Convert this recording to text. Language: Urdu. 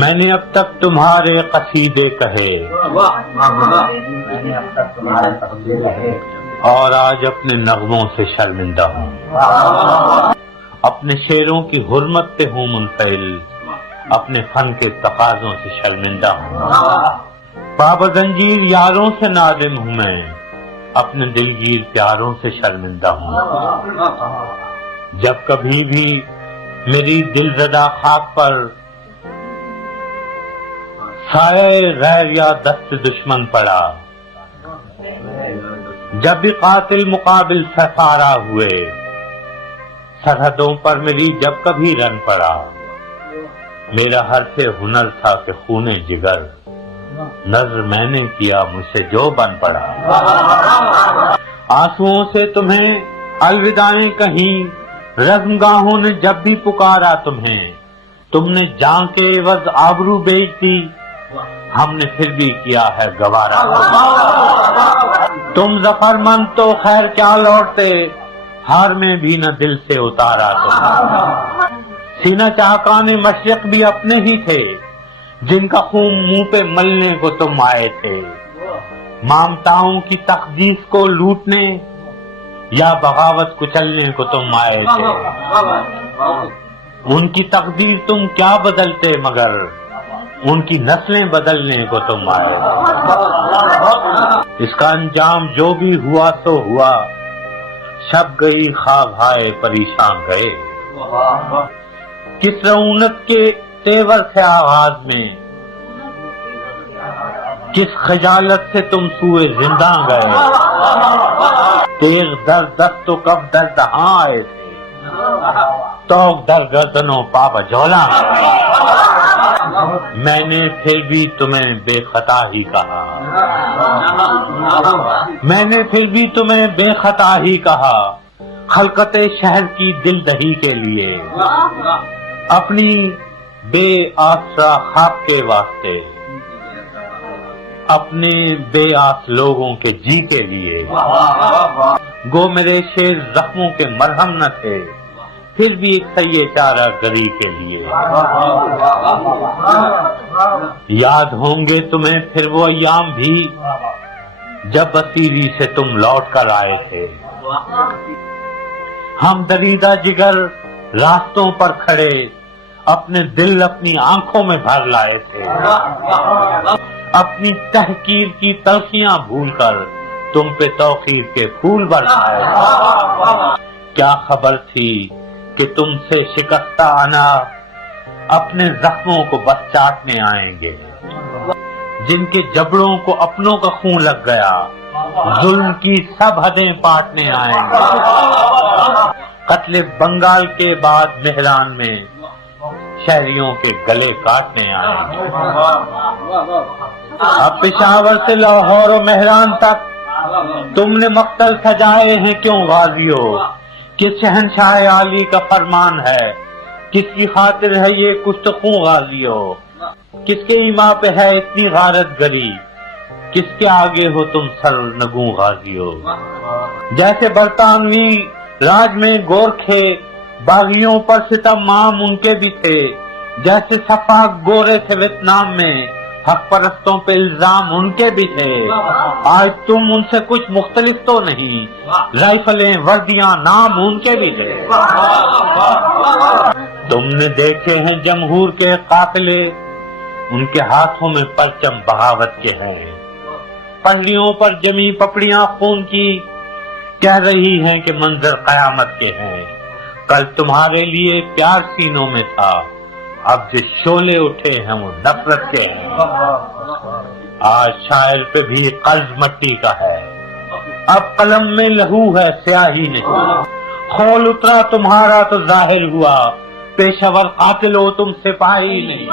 میں نے اب تک تمہارے قصیدے کہے اور آج اپنے نغموں سے شرمندہ ہوں، اپنے شعروں کی حرمت پہ ہوں منفعل، اپنے فن کے تقاضوں سے شرمندہ ہوں، پابند زنجیر یاروں سے نادم ہوں میں، اپنے دلگیر پیاروں سے شرمندہ ہوں۔ جب کبھی بھی میری دل زدہ خاک پر سایہ غیر یا دست دشمن پڑا، جب بھی قاتل مقابل سفارا ہوئے، سرحدوں پر میری جب کبھی رن پڑا، میرا ہر سے ہنر تھا کہ خون جگر نظر میں نے کیا مجھ سے جو بن پڑا۔ آنسوؤں سے تمہیں الوداعیں کہیں، رزمگاہوں نے جب بھی پکارا تمہیں، تم نے جان کے عوض آبرو بیچ دی، ہم نے پھر بھی کیا ہے گوارا۔ تم ظفر مند تو خیر کیا لوٹتے، ہار میں بھی نہ دل سے اتارا تم۔ سینہ چاہکان مشرق بھی اپنے ہی تھے، جن کا خون منہ پہ ملنے کو تم آئے تھے، مامتاؤں کی تقدیس کو لوٹنے یا بغاوت کچلنے کو تم آئے تھے۔ ان کی تقدیر تم کیا بدلتے، مگر ان کی نسلیں بدلنے کو تم آئے تھے۔ اس کا انجام جو بھی ہوا تو ہوا، شب گئی خواب آئے پریشان گئے۔ کس رعونت کے تیور سے آغاز میں، کس خجالت سے تم سوئے زندہ گئے، تیغ در دست تو کب در دہاں آئے تھے، توق در گردنوں پا بجولا۔ میں نے پھر بھی تمہیں بے خطا ہی کہا، میں نے پھر بھی تمہیں بے خطا ہی کہا، خلقت شہر کی دل دہی کے لیے، اپنی بے آسرا خواب کے واسطے، اپنے بے آس لوگوں کے جی کے لیے۔ گو میرے شعر زخموں کے مرہم نہ تھے، پھر بھی ایک سیے چارہ گری کے لیے۔ یاد ہوں گے تمہیں پھر وہ ایام بھی، جب اسیری سے تم لوٹ کر آئے تھے، ہم دریدہ جگر راستوں پر کھڑے، اپنے دل اپنی آنکھوں میں بھر لائے تھے، اپنی تحقیر کی تلخیاں بھول کر تم پہ توقیر کے پھول برسائے تھے۔ کیا خبر تھی کہ تم سے شکستہ انا اپنے زخموں کو بس چاٹنے آئیں گے، جن کے جبڑوں کو اپنوں کا خون لگ گیا، ظلم کی سب حدیں پاٹنے آئیں گے۔ قتل بنگال کے بعد مہران میں شہریوں کے گلے کاٹنے آئیں گے۔ اب پشاور سے لاہور و مہران تک تم نے مقتل سجائے ہیں کیوں غازیوں، کس شہنشاہ عالی کا فرمان ہے، کس کی خاطر ہے یہ کشت خوں غازیوں، کس کے ایما پہ ہے اتنی غارت گری، کس کے آگے ہو تم سر نگوں غازیوں۔ جیسے برطانوی راج میں گورکھے باغیوں پر ستم عام ان کے بھی تھے، جیسے صفاق گورے تھے ویتنام میں، حق پرستوں پہ الزام ان کے بھی تھے۔ آج تم ان سے کچھ مختلف تو نہیں، رائفلیں وردیاں نام ان کے بھی تھے۔ تم نے دیکھے ہیں جمہور کے قافلے، ان کے ہاتھوں میں پرچم بغاوت کے ہیں، پنڈلیوں پر جمی پپڑیاں خون کی، کہہ رہی ہیں کہ منظر قیامت کے ہیں۔ کل تمہارے لیے پیار سینوں میں تھا، اب جو شعلے اٹھے ہیں وہ نفرت کے ہیں۔ آج شاعر پہ بھی قرض مٹی کا ہے، اب قلم میں لہو ہے سیاہی نہیں، خول اترا تمہارا تو ظاہر ہوا، پیشہ ور قاتل ہو تم سپاہی نہیں۔